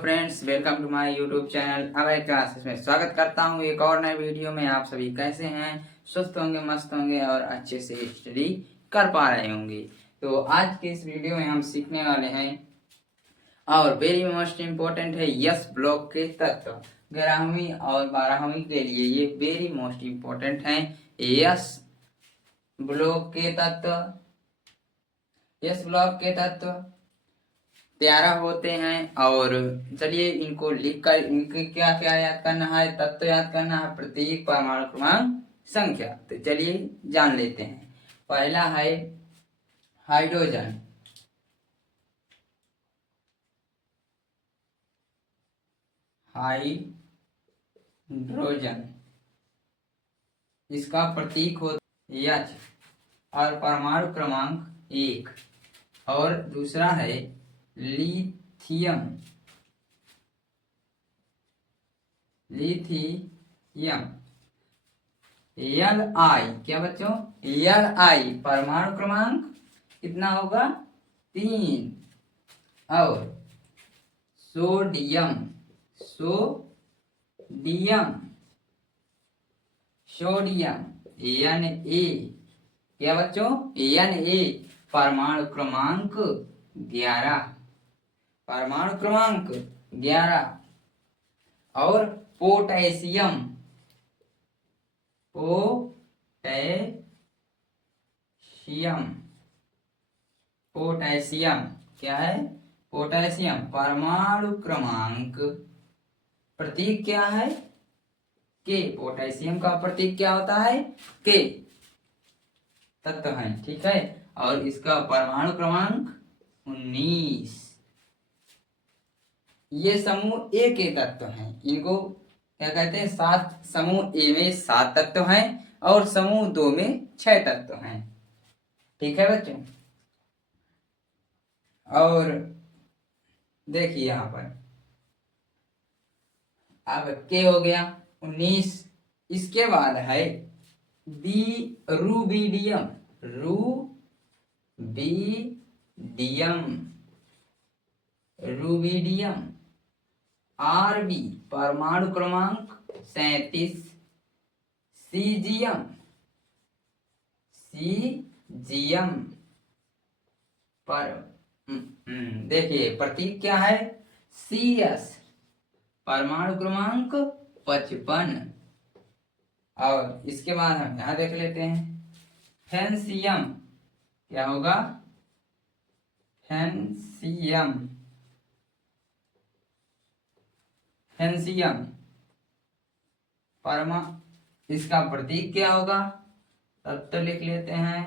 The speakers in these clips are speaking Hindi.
Friends, welcome to my YouTube channel Abhay classes में स्वागत करता हूं एक और नए वीडियो में। आप सभी कैसे हैं? स्वस्थ होंगे, मस्त होंगे और अच्छे से स्टडी कर पा रहे होंगे। तो आज के इस वीडियो में हम सीखने वाले हैं और वेरी मोस्ट इम्पोर्टेंट है यस ब्लॉक के तत्व। 11वीं और 12वीं के लिए ये वेरी मोस्ट इम्पोर्टेंट है। यस ब्लॉक के तत्व, यस ब्लॉक के तत्व 13 होते हैं। और चलिए इनको लिखकर इनके क्या क्या याद करना है, तत्व याद करना है, प्रतीक, परमाणु क्रमांक, संख्या। तो चलिए जान लेते हैं। पहला है हाइड्रोजन। हाइड्रोजन इसका प्रतीक होता है H और परमाणु क्रमांक 1। और दूसरा है लिथियम। लिथियम Li, क्या बच्चों? Li परमाणु क्रमांक कितना होगा? 3। और सोडियम, सोडियम सोडियम Na, क्या बच्चों? Na परमाणु क्रमांक 11। परमाणु क्रमांक 11। और पोटेशियम, पोटेशियम पोटेशियम क्या है? पोटेशियम परमाणु क्रमांक, प्रतीक क्या है? के। पोटेशियम का प्रतीक क्या होता है? के। तत्व है, ठीक है। और इसका परमाणु क्रमांक 19। ये समूह ए के तत्व हैं। इनको क्या कहते हैं? 7। समूह ए में 7 तत्व हैं और समूह 2 में 6 तत्व हैं, ठीक है बच्चों। और देखिए यहाँ पर अब के हो गया 19। इसके बाद है बी रूबीडियम। रूबीडियम रूबीडियम Rb परमाणु क्रमांक 37। सीजियम, सीजियम पर देखिए प्रतीक क्या है? Cs परमाणु क्रमांक 55। और इसके बाद हम यहां देख लेते हैं फेंसियम। क्या होगा? फेंसियम, फेंसियम इसका प्रतीक क्या होगा? तब तो लिख लेते हैं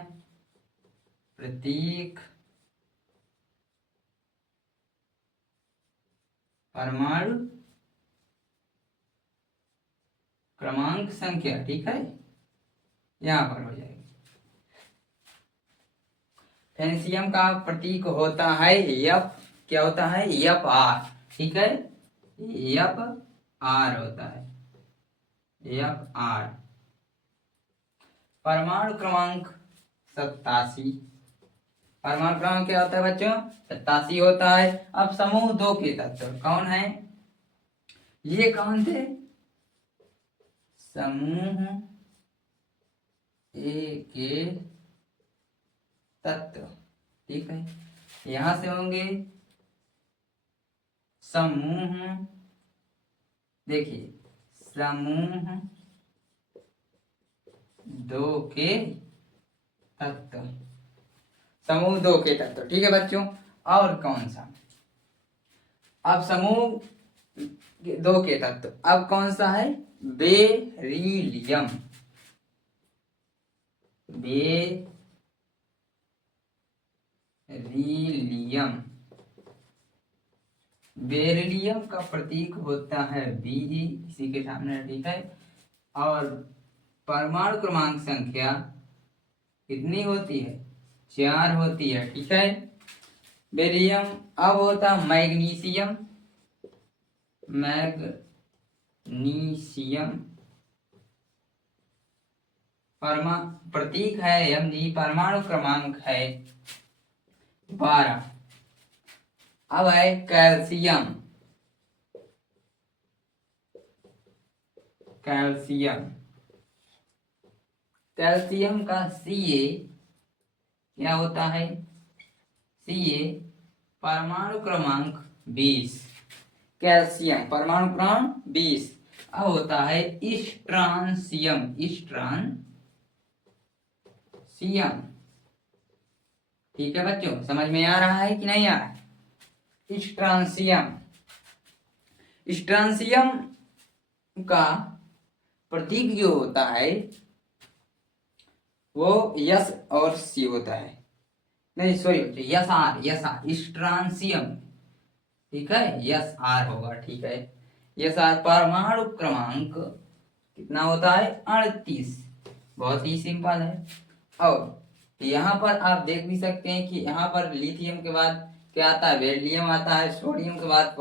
प्रतीक परमाणु क्रमांक संख्या, ठीक है। यहां पर हो जाएगी। फेंसियम का प्रतीक होता है F। क्या होता है? Fr, ठीक है। Fr होता है, Fr। परमाणु क्रमांक 87। परमाणु क्रमांक क्या होता है बच्चों? 87 होता है। अब समूह 2 के तत्व कौन है? ये कौन थे? समूह ए के तत्व, ठीक है। यहां से होंगे समूह, देखिए समूह 2 के तत्व, समूह 2 के तत्व, ठीक है बच्चों। और कौन सा? अब समूह 2 के तत्व अब कौन सा है? बेरिलियम। बेरिलियम बेरिलियम का प्रतीक होता है Be, इसी के सामने, ठीक है। और परमाणु क्रमांक संख्या कितनी होती है? 4 होती है, ठीक है। बेरिलियम अब होता मैग्नीशियम। मैग्नीशियम प्रतीक है Mg, परमाणु क्रमांक है 12। अब है कैल्शियम। कैल्शियम। कैल्शियम का Ca क्या होता है? Ca परमाणु क्रमांक 20। कैल्शियम परमाणु क्रमांक 20। अब होता है स्ट्रांसियम। स्ट्रांसियम, ठीक है बच्चों, समझ में आ रहा है कि नहीं आ रहा है? स्ट्रांसियम। स्ट्रांसियम का प्रतीक जो होता है वो यस और सी होता है। नहीं सॉरी, यस आर, स्ट्रांसियम, ठीक है, यस आर होगा, ठीक है। यस आर परमाणु क्रमांक कितना होता है? 38। बहुत ही सिंपल है। और यहाँ पर आप देख भी सकते हैं कि यहाँ पर लिथियम के बाद क्या आता है? बेरिलियम आता है। सोडियम के बाद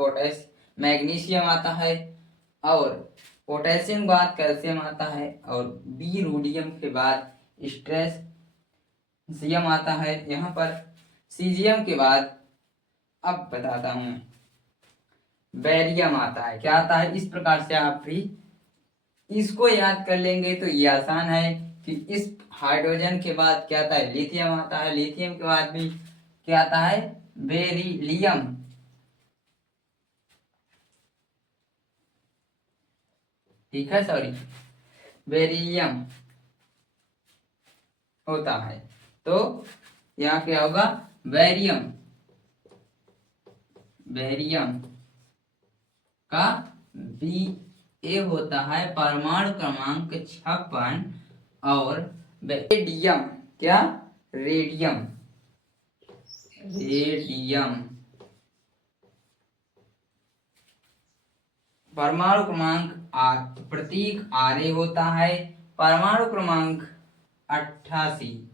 मैग्नीशियम आता है, और पोटेशियम के बाद कैल्शियम आता है, और बीरोडियम के बाद स्ट्रेशियम आता है। यहाँ पर सीजियम के बाद अब बताता हूँ बेरियम आता है। क्या आता है? इस प्रकार से आप भी इसको याद कर लेंगे तो ये आसान है कि इस हाइड्रोजन के बाद क्या आता है? लिथियम आता है। लिथियम के बाद भी क्या आता है? बेरिलियम। ठीक है, सॉरी, बेरिलियम होता है। तो यहाँ क्या होगा? बेरियम। बेरियम का बी ए होता है परमाणु क्रमांक 56। और रेडियम, क्या? रेडियम। रेडियम परमाणु क्रमांक प्रतीक आर होता है, परमाणु क्रमांक 88।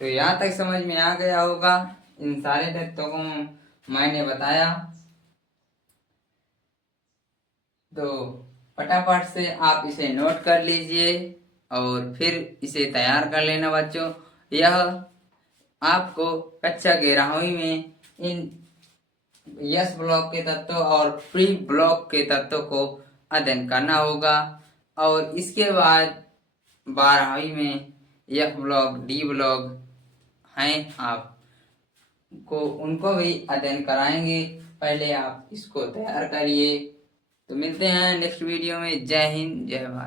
तो यहाँ तक समझ में आ गया होगा। इन सारे तत्वों को मैंने बताया, तो फटाफट से आप इसे नोट कर लीजिए और फिर इसे तैयार कर लेना बच्चों। यह आपको कक्षा 11वीं में इन यस ब्लॉक के तत्वों और प्री ब्लॉक के तत्वों को अध्ययन करना होगा, और इसके बाद 12वीं में एफ ब्लॉक, डी ब्लॉक हैं, आपको उनको भी अध्ययन कराएंगे। पहले आप इसको तैयार करिए। तो मिलते हैं नेक्स्ट वीडियो में। जय हिंद, जय भारत।